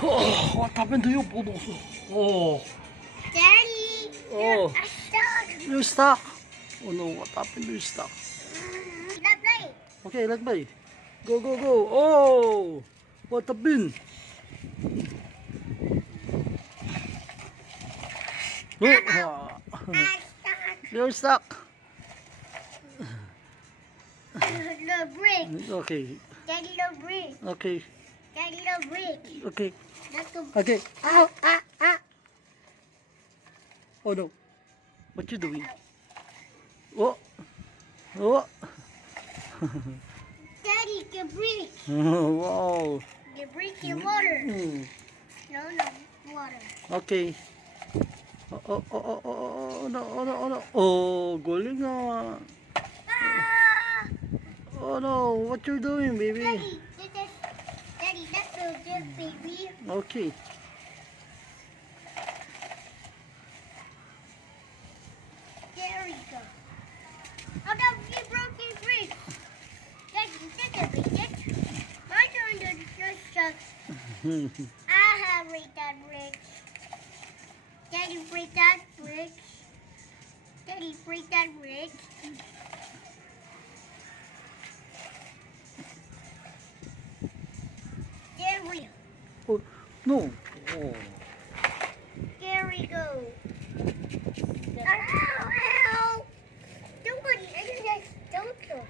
Oh, what happened to you, Bulldozer? Oh, Daddy, oh, I'm stuck. you're stuck. Oh no, what happened to you stuck? Let's play. Okay, let's play. Go, go, go. Oh, what happened? No, I'm stuck. you're stuck. The brick. Okay, Daddy, the brick. okay, Daddy, the brick. okay, That's the okay. Ow, ah, ah. Oh no, what you doing? Oh, oh. Daddy, the brick. Wow. The brick in water. Mm. No, water. Okay. Oh, oh, oh, oh, oh, oh, no, oh, no, oh, no. Oh, galing ah. Ah! Oh no, what you doing, baby? Daddy, that's so good, baby. Okay. There we go. Oh no, you broke his brick. Daddy, that's a brick. My turn to just sucks. I have break that brick. Daddy, break that brick. Daddy, break that brick. There we go. Oh, no. Oh. There we go. Ow, ow. Nobody, I just don't go.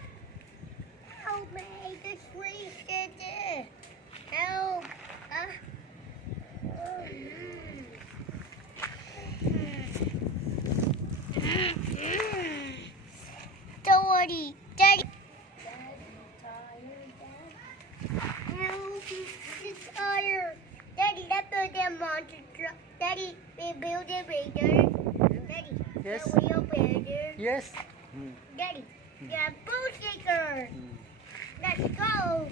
Help me, this wasted it. Help. Don't worry, Daddy. It's tired. Daddy, let's build a monster truck. Daddy, we build a builder. Daddy, Yes. the wheel builder. Yes. Daddy, yeah, Bulldozer. Let's go.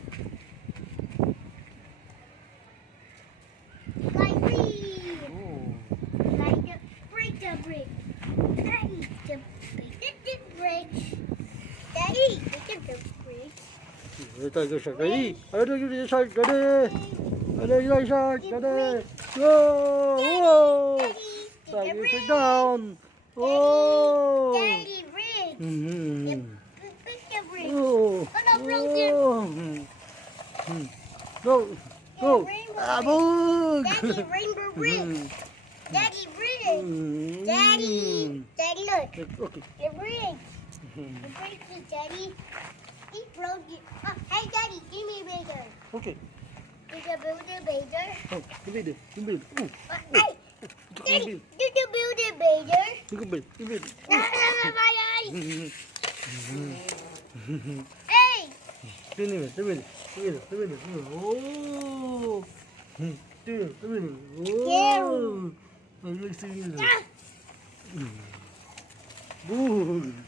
Like me. Oh. Like the break the brick. Daddy, the bricks. Daddy, look at the bricks. Ready, go shark. Ready? Ready, shark. Ready. Ready, shark. Ready. Go. Whoa. Daddy, Tiger sit down. Oh. Daddy, bricks. Mm-hmm. Pick the bricks. Oh. Oh, no, broken. Oh. Go. Go. Rainbow Ah, bricks. boog. Daddy, rainbow bricks. Daddy, bricks. Daddy, Daddy, look. Okay. The bricks. The bricks is Daddy. He broke it. Oh, hey, Daddy, give me a bigger. Okay. Did you build a bigger? Oh, you build it. You build it. Hey, Daddy, did you build a bigger? You can build it. You build it. My eyes. Hey, Do it. Do it. Do it. Do it. Oh. Do it. Do it. Oh. Let's see it. ah. Boom.